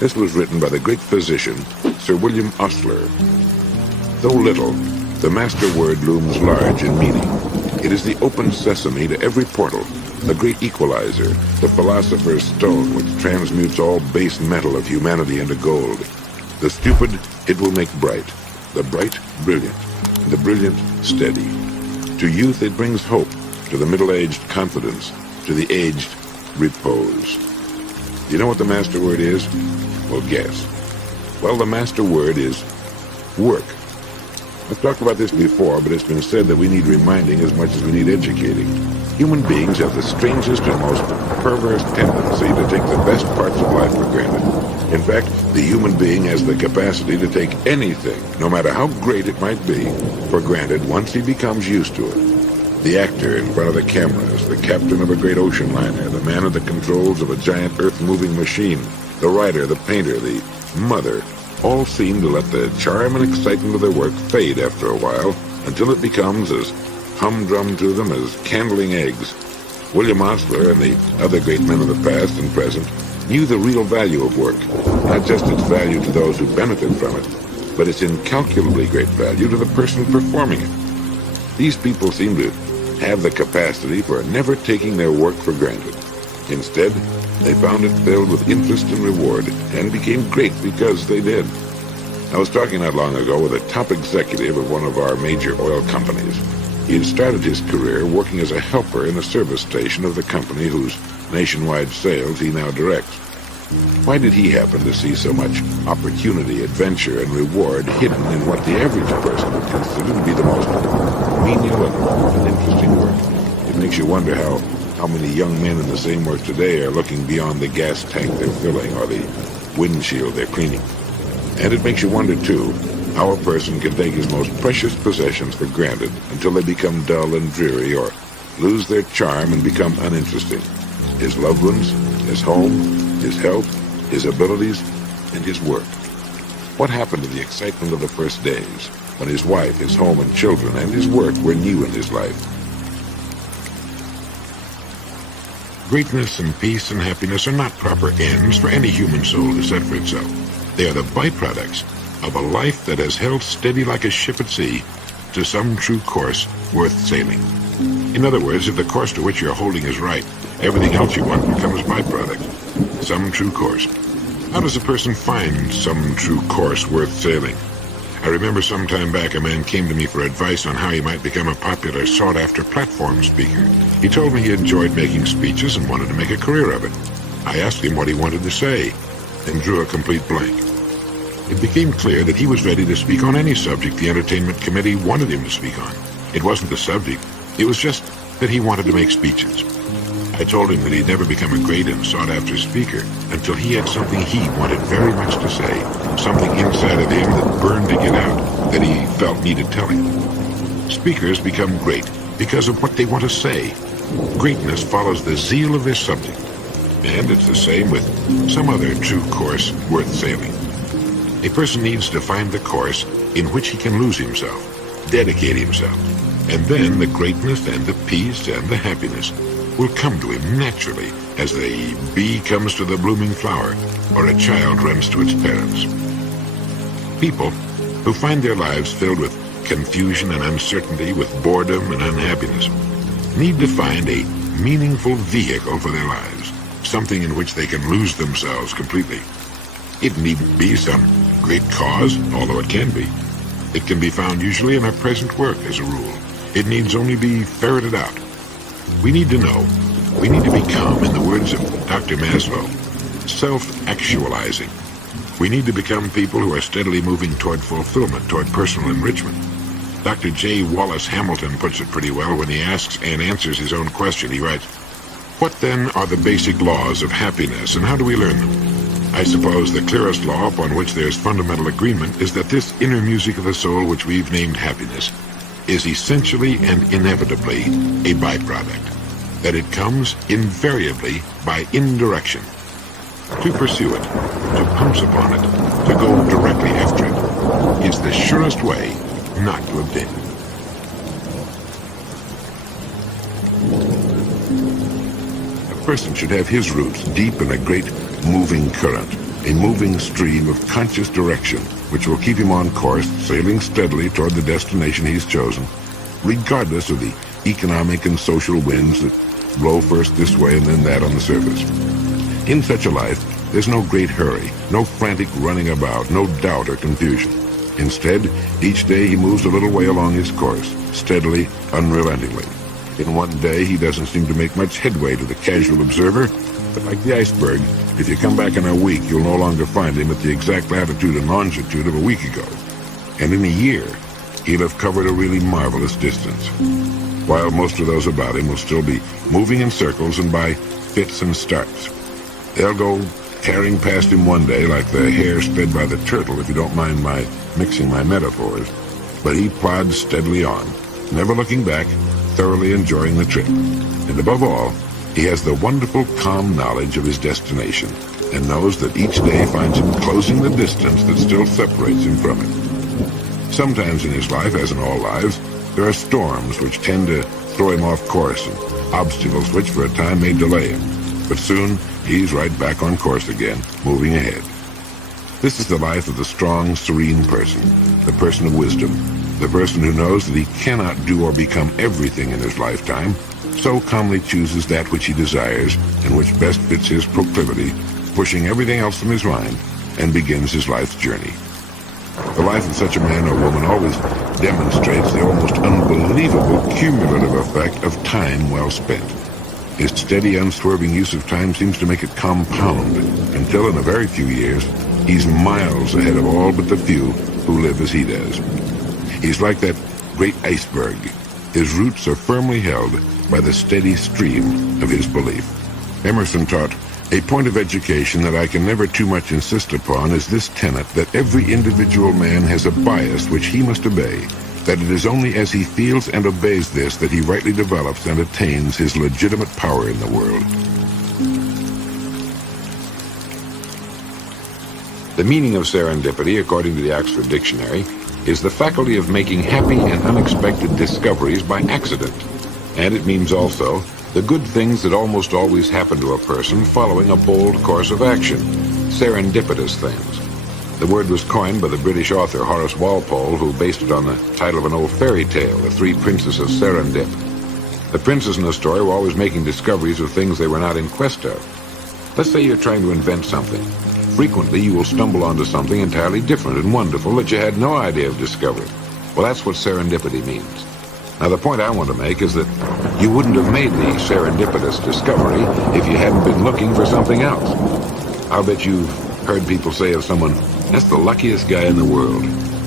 This was written by the great physician, Sir William Osler. Though little, the master word looms large in meaning. It is the open sesame to every portal, the great equalizer, the philosopher's stone which transmutes all base metal of humanity into gold. The stupid it will make bright, the bright brilliant, and the brilliant steady. To youth it brings hope, to the middle-aged confidence, to the aged repose. Do you know what the master word is? Well, guess. Well, the master word is work. I've talked about this before, but it's been said that we need reminding as much as we need educating. Human beings have the strangest and most perverse tendency to take the best parts of life for granted. In fact, the human being has the capacity to take anything, no matter how great it might be, for granted once he becomes used to it. The actor in front of the cameras, the captain of a great ocean liner, the man at the controls of a giant earth-moving machine, the writer, the painter, the mother, all seem to let the charm and excitement of their work fade after a while, until it becomes as humdrum to them as candling eggs. William Osler and the other great men of the past and present knew the real value of work, not just its value to those who benefit from it, but its incalculably great value to the person performing it. These people seem to have the capacity for never taking their work for granted. Instead, they found it filled with interest and reward, and became great because they did. I was talking not long ago with a top executive of one of our major oil companies. He had started his career working as a helper in a service station of the company whose nationwide sales he now directs. Why did he happen to see so much opportunity, adventure, and reward hidden in what the average person would consider to be the most menial and interesting work? It makes you wonder how many young men in the same work today are looking beyond the gas tank they're filling or the windshield they're cleaning. And it makes you wonder, too, how a person can take his most precious possessions for granted until they become dull and dreary or lose their charm and become uninteresting. His loved ones, his home, his health, his abilities, and his work. What happened to the excitement of the first days, when his wife, his home and children, and his work were new in his life? Greatness and peace and happiness are not proper ends for any human soul to set for itself. They are the byproducts of a life that has held steady like a ship at sea to some true course worth sailing. In other words, if the course to which you're holding is right, everything else you want becomes byproduct. Some true course. How does a person find some true course worth sailing? I remember some time back a man came to me for advice on how he might become a popular, sought-after platform speaker. He told me he enjoyed making speeches and wanted to make a career of it. I asked him what he wanted to say, and drew a complete blank. It became clear that he was ready to speak on any subject the entertainment committee wanted him to speak on. It wasn't the subject, it was just that he wanted to make speeches. I told him that he'd never become a great and sought-after speaker until he had something he wanted very much to say, something inside of him that burned to get out, that he felt needed telling. Speakers become great because of what they want to say. Greatness follows the zeal of their subject, and it's the same with some other true course worth sailing. A person needs to find the course in which he can lose himself, dedicate himself, and then the greatness and the peace and the happiness will come to him naturally as the bee comes to the blooming flower or a child runs to its parents. People who find their lives filled with confusion and uncertainty, with boredom and unhappiness, need to find a meaningful vehicle for their lives, something in which they can lose themselves completely. It needn't be some great cause, although it can be. It can be found usually in our present work, as a rule. It needs only be ferreted out. We need to know. We need to become, in the words of Dr. Maslow, self-actualizing. We need to become people who are steadily moving toward fulfillment, toward personal enrichment. Dr. J. Wallace Hamilton puts it pretty well when he asks and answers his own question. He writes, "What then are the basic laws of happiness, and how do we learn them? I suppose the clearest law upon which there's fundamental agreement is that this inner music of the soul which we've named happiness is essentially and inevitably a byproduct, that it comes invariably by indirection. To pursue it, to pounce upon it, to go directly after it, is the surest way not to obtain it." A person should have his roots deep in a great moving current, a moving stream of conscious direction which will keep him on course, sailing steadily toward the destination he's chosen, regardless of the economic and social winds that blow first this way and then that on the surface. In such a life, there's no great hurry, no frantic running about, no doubt or confusion. Instead, each day he moves a little way along his course, steadily, unrelentingly. In one day, he doesn't seem to make much headway to the casual observer, but like the iceberg, if you come back in a week, you'll no longer find him at the exact latitude and longitude of a week ago. And in a year, he'll have covered a really marvelous distance, while most of those about him will still be moving in circles and by fits and starts. They'll go tearing past him one day like the hare sped by the turtle, if you don't mind my mixing my metaphors, but he plods steadily on, never looking back, thoroughly enjoying the trip. And above all, he has the wonderful calm knowledge of his destination, and knows that each day finds him closing the distance that still separates him from it. Sometimes in his life, as in all lives, there are storms which tend to throw him off course, and obstacles which for a time may delay him. But soon, he's right back on course again, moving ahead. This is the life of the strong, serene person, the person of wisdom, the person who knows that he cannot do or become everything in his lifetime, so calmly chooses that which he desires and which best fits his proclivity, pushing everything else from his mind, and begins his life's journey. The life of such a man or woman always demonstrates the almost unbelievable cumulative effect of time well spent. His steady, unswerving use of time seems to make it compound, until in a very few years, he's miles ahead of all but the few who live as he does. He's like that great iceberg. His roots are firmly held by the steady stream of his belief. Emerson taught, "A point of education that I can never too much insist upon is this tenet that every individual man has a bias which he must obey, that it is only as he feels and obeys this that he rightly develops and attains his legitimate power in the world." The meaning of serendipity, according to the Oxford Dictionary, is the faculty of making happy and unexpected discoveries by accident. And it means also the good things that almost always happen to a person following a bold course of action, serendipitous things. The word was coined by the British author Horace Walpole, who based it on the title of an old fairy tale, The Three Princes of Serendip. The princes in the story were always making discoveries of things they were not in quest of. Let's say you're trying to invent something. Frequently, you will stumble onto something entirely different and wonderful that you had no idea of discovering. Well, that's what serendipity means. Now, the point I want to make is that you wouldn't have made the serendipitous discovery if you hadn't been looking for something else. I'll bet you've heard people say of someone, "That's the luckiest guy in the world."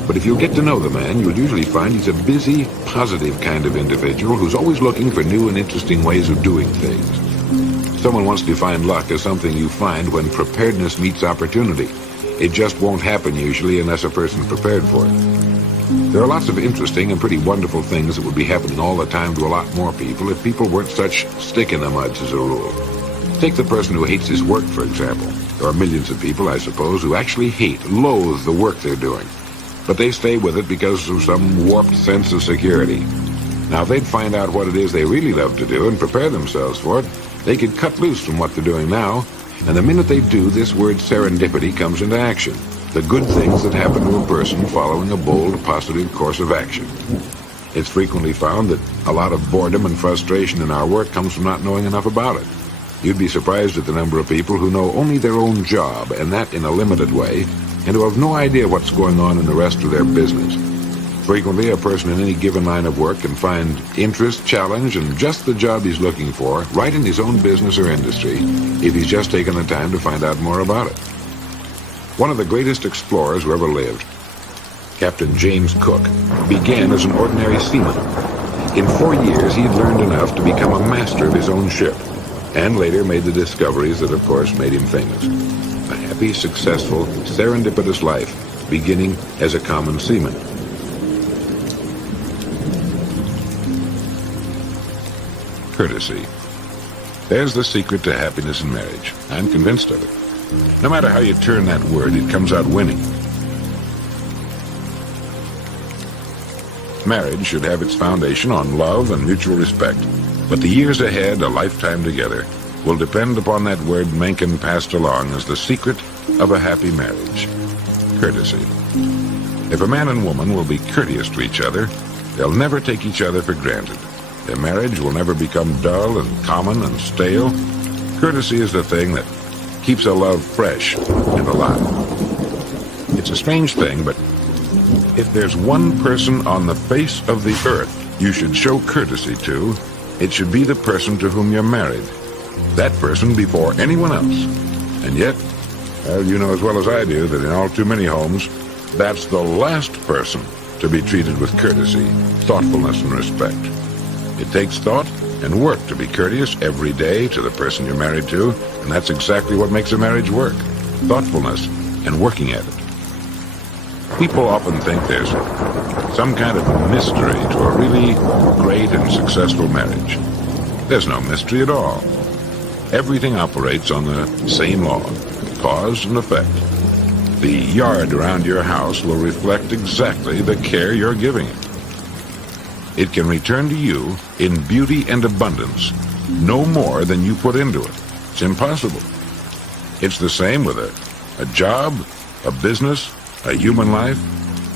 But if you get to know the man, you'll usually find he's a busy, positive kind of individual who's always looking for new and interesting ways of doing things. Someone once defined luck as something you find when preparedness meets opportunity. It just won't happen usually unless a person's prepared for it. There are lots of interesting and pretty wonderful things that would be happening all the time to a lot more people if people weren't such stick-in-the-muds as a rule. Take the person who hates his work, for example. There are millions of people, I suppose, who actually loathe the work they're doing. But they stay with it because of some warped sense of security. Now, if they'd find out what it is they really love to do and prepare themselves for it, they could cut loose from what they're doing now, and the minute they do, this word serendipity comes into action. The good things that happen to a person following a bold, positive course of action. It's frequently found that a lot of boredom and frustration in our work comes from not knowing enough about it. You'd be surprised at the number of people who know only their own job, and that in a limited way, and who have no idea what's going on in the rest of their business. Frequently, a person in any given line of work can find interest, challenge, and just the job he's looking for right in his own business or industry if he's just taken the time to find out more about it. One of the greatest explorers who ever lived, Captain James Cook, began as an ordinary seaman. In 4 years, he'd learned enough to become a master of his own ship, and later made the discoveries that, of course, made him famous. A happy, successful, serendipitous life, beginning as a common seaman. Courtesy. There's the secret to happiness in marriage. I'm convinced of it. No matter how you turn that word, it comes out winning. Marriage should have its foundation on love and mutual respect, but the years ahead, a lifetime together, will depend upon that word Mencken passed along as the secret of a happy marriage: courtesy. If a man and woman will be courteous to each other, they'll never take each other for granted. Their marriage will never become dull and common and stale. Courtesy is the thing that keeps a love fresh and alive. It's a strange thing, but if there's one person on the face of the earth you should show courtesy to, it should be the person to whom you're married. That person before anyone else. And yet, well, you know as well as I do that in all too many homes, that's the last person to be treated with courtesy, thoughtfulness, and respect. It takes thought and work to be courteous every day to the person you're married to, and that's exactly what makes a marriage work: thoughtfulness and working at it. People often think there's some kind of mystery to a really great and successful marriage. There's no mystery at all. Everything operates on the same law: cause and effect. The yard around your house will reflect exactly the care you're giving it. It can return to you in beauty and abundance, no more than you put into it. It's impossible. It's the same with a job, a business, a human life,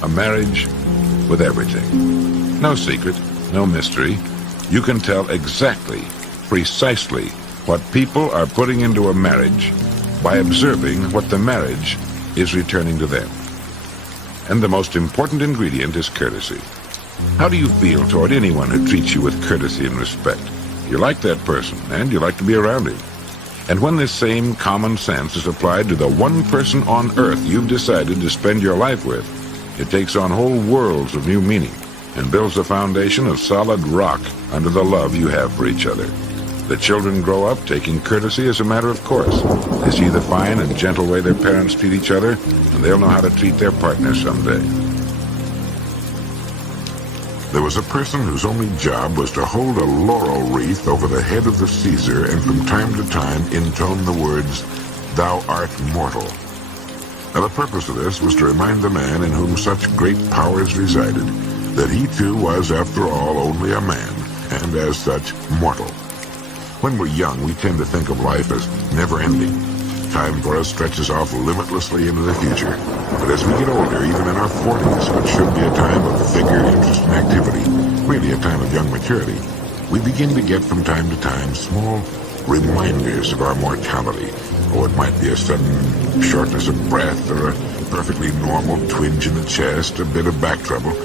a marriage, with everything. No secret, no mystery. You can tell exactly, precisely, what people are putting into a marriage by observing what the marriage is returning to them. And the most important ingredient is courtesy. How do you feel toward anyone who treats you with courtesy and respect? You like that person, and you like to be around him. And when this same common sense is applied to the one person on earth you've decided to spend your life with, it takes on whole worlds of new meaning and builds a foundation of solid rock under the love you have for each other. The children grow up taking courtesy as a matter of course. They see the fine and gentle way their parents treat each other, and they'll know how to treat their partner someday. There was a person whose only job was to hold a laurel wreath over the head of the Caesar and from time to time intone the words, "Thou art mortal." Now the purpose of this was to remind the man in whom such great powers resided that he too was, after all, only a man, and as such, mortal. When we're young, we tend to think of life as never-ending. Time for us stretches off limitlessly into the future. But as we get older, even in our 40s, which should be a time of vigor, interest, and activity, really a time of young maturity, we begin to get from time to time small reminders of our mortality. Oh, it might be a sudden shortness of breath or a perfectly normal twinge in the chest, a bit of back trouble.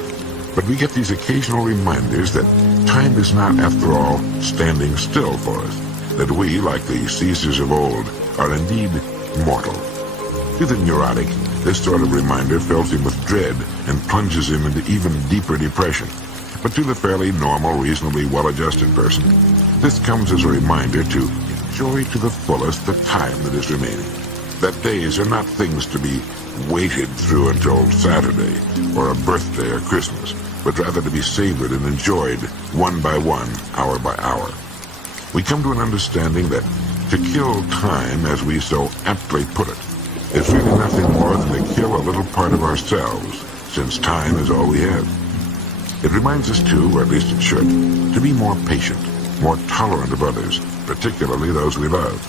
But we get these occasional reminders that time is not, after all, standing still for us, that we, like the Caesars of old, are indeed mortal. To the neurotic, this sort of reminder fills him with dread and plunges him into even deeper depression. But to the fairly normal, reasonably well-adjusted person, this comes as a reminder to enjoy to the fullest the time that is remaining. That days are not things to be waited through until Saturday, or a birthday or Christmas, but rather to be savored and enjoyed one by one, hour by hour. We come to an understanding that to kill time, as we so aptly put it, is really nothing more than to kill a little part of ourselves, since time is all we have. It reminds us too, or at least it should, to be more patient, more tolerant of others, particularly those we love.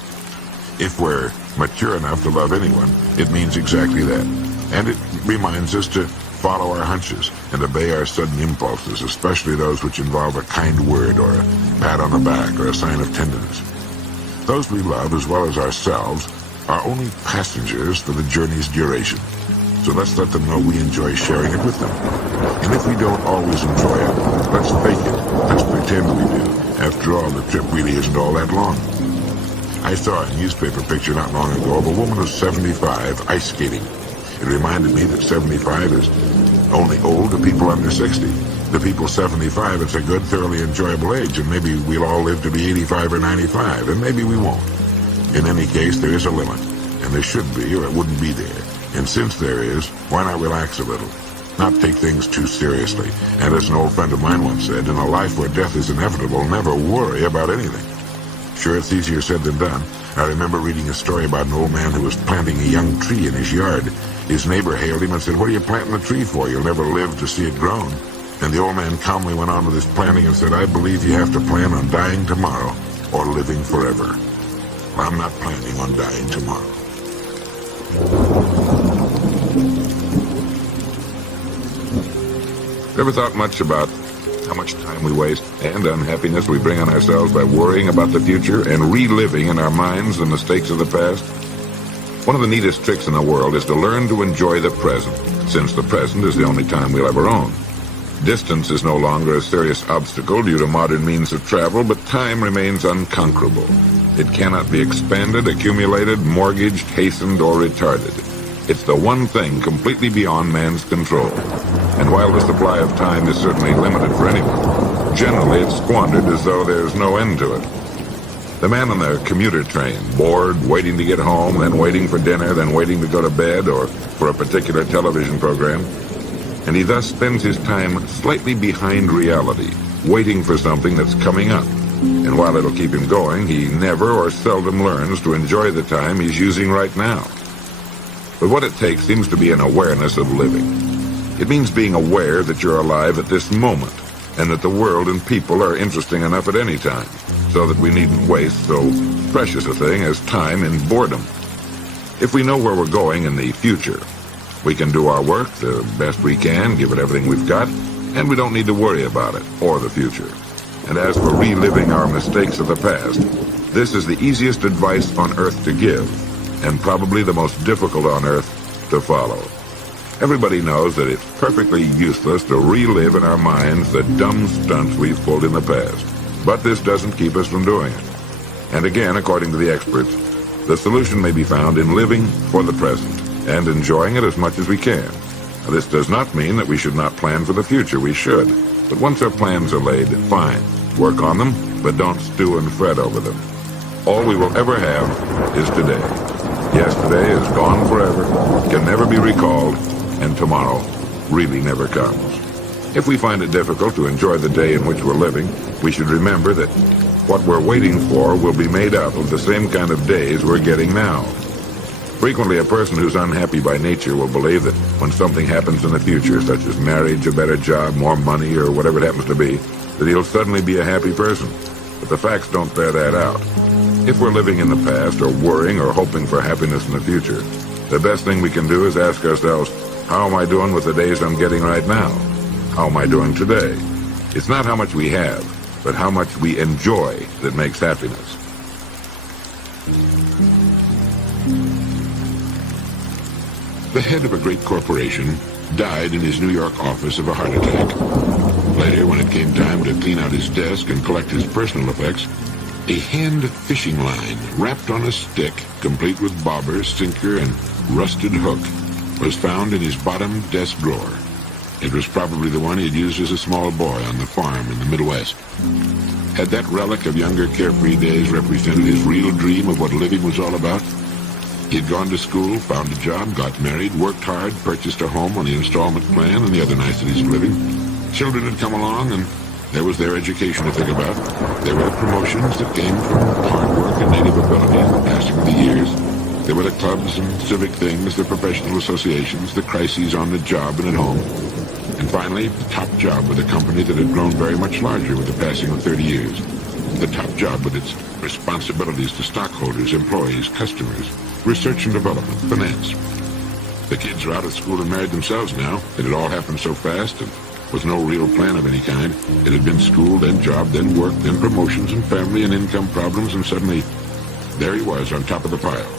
If we're mature enough to love anyone, it means exactly that. And it reminds us to follow our hunches and obey our sudden impulses, especially those which involve a kind word or a pat on the back or a sign of tenderness. Those we love, as well as ourselves, are only passengers for the journey's duration. So let's let them know we enjoy sharing it with them. And if we don't always enjoy it, let's fake it. Let's pretend we do. After all, the trip really isn't all that long. I saw a newspaper picture not long ago of a woman of 75 ice skating. It reminded me that 75 is only old to people under 60. To people 75, it's a good, thoroughly enjoyable age, and maybe we'll all live to be 85 or 95, and maybe we won't. In any case, there is a limit, and there should be, or it wouldn't be there. And since there is, why not relax a little? Not take things too seriously. And as an old friend of mine once said, in a life where death is inevitable, never worry about anything. Sure, it's easier said than done. I remember reading a story about an old man who was planting a young tree in his yard. His neighbor hailed him and said, "What are you planting the tree for? You'll never live to see it grown." And the old man calmly went on with his planting and said, "I believe you have to plan on dying tomorrow or living forever." I'm not planning on dying tomorrow. Ever thought much about how much time we waste and unhappiness we bring on ourselves by worrying about the future and reliving in our minds the mistakes of the past? One of the neatest tricks in the world is to learn to enjoy the present, since the present is the only time we'll ever own. Distance is no longer a serious obstacle due to modern means of travel, but time remains unconquerable. It cannot be expanded, accumulated, mortgaged, hastened, or retarded. It's the one thing completely beyond man's control. And while the supply of time is certainly limited for anyone, generally it's squandered as though there's no end to it. The man on the commuter train, bored, waiting to get home, then waiting for dinner, then waiting to go to bed or for a particular television program, and he thus spends his time slightly behind reality, waiting for something that's coming up. And while it'll keep him going, he never or seldom learns to enjoy the time he's using right now. But what it takes seems to be an awareness of living. It means being aware that you're alive at this moment, and that the world and people are interesting enough at any time, so that we needn't waste so precious a thing as time in boredom. If we know where we're going in the future, we can do our work the best we can, give it everything we've got, and we don't need to worry about it or the future. And as for reliving our mistakes of the past, this is the easiest advice on earth to give, and probably the most difficult on earth to follow. Everybody knows that it's perfectly useless to relive in our minds the dumb stunts we've pulled in the past. But this doesn't keep us from doing it. And again, according to the experts, the solution may be found in living for the present and enjoying it as much as we can. Now, this does not mean that we should not plan for the future. We should. But once our plans are laid, fine. Work on them, but don't stew and fret over them. All we will ever have is today. Yesterday is gone forever, can never be recalled, and tomorrow really never comes. If we find it difficult to enjoy the day in which we're living, we should remember that what we're waiting for will be made up of the same kind of days we're getting now. Frequently, a person who's unhappy by nature will believe that when something happens in the future, such as marriage, a better job, more money, or whatever it happens to be, that he'll suddenly be a happy person. But the facts don't bear that out. If we're living in the past, or worrying or hoping for happiness in the future, the best thing we can do is ask ourselves, how am I doing with the days I'm getting right now? How am I doing today? It's not how much we have, but how much we enjoy that makes happiness. The head of a great corporation died in his New York office of a heart attack. Later, when it came time to clean out his desk and collect his personal effects, a hand fishing line wrapped on a stick, complete with bobber, sinker, and rusted hook, was found in his bottom desk drawer. It was probably the one he had used as a small boy on the farm in the Midwest. Had that relic of younger carefree days represented his real dream of what living was all about? He had gone to school, found a job, got married, worked hard, purchased a home on the installment plan and the other niceties of living. Children had come along, and there was their education to think about. There were the promotions that came from hard work and native ability in the passing of the years. There were the clubs and civic things, the professional associations, the crises on the job and at home. And finally, the top job with a company that had grown very much larger with the passing of 30 years. The top job with its responsibilities to stockholders, employees, customers, research and development, finance. The kids are out of school and married themselves now. It had all happened so fast and with no real plan of any kind. It had been school, then job, then work, then promotions and family and income problems, and suddenly there he was on top of the pile.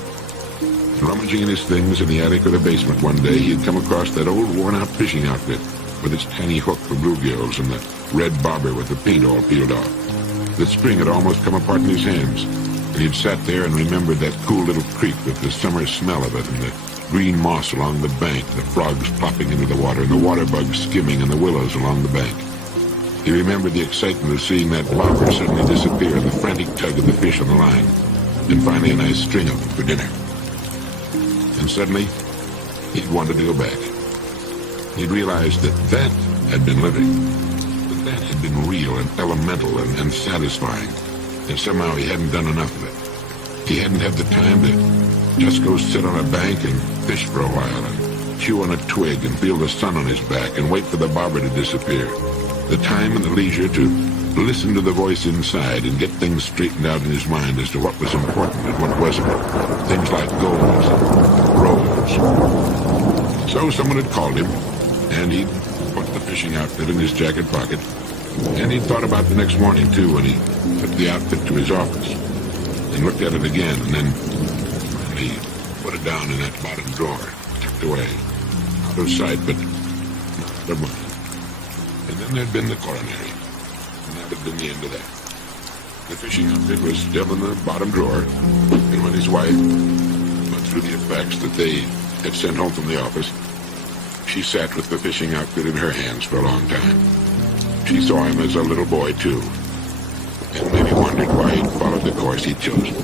Rummaging in his things in the attic or the basement one day, he had come across that old worn-out fishing outfit with its tiny hook for bluegills and the red bobber with the paint all peeled off. The string had almost come apart in his hands, and he'd sat there and remembered that cool little creek with the summer smell of it and the green moss along the bank, the frogs plopping into the water and the water bugs skimming in the willows along the bank. He remembered the excitement of seeing that bobber suddenly disappear and the frantic tug of the fish on the line, and finally a nice string of them for dinner. And suddenly, he'd wanted to go back. He'd realized that that had been living, that had been real and elemental and satisfying, and somehow he hadn't done enough of it. He hadn't had the time to just go sit on a bank and fish for a while and chew on a twig and feel the sun on his back and wait for the bobber to disappear. The time and the leisure to listen to the voice inside and get things straightened out in his mind as to what was important and what wasn't. Things like goals and roles. So someone had called him, and he'd put the fishing outfit in his jacket pocket. And he'd thought about the next morning, too, when he took the outfit to his office and looked at it again, and then finally put it down in that bottom drawer, tucked away, out of sight, but not out of mind. And then there'd been the coronary, and that had been the end of that. The fishing outfit was still in the bottom drawer, and when his wife went through the effects that they had sent home from the office, she sat with the fishing outfit in her hands for a long time. She saw him as a little boy, too, and maybe wondered why he'd followed the course he'd chosen.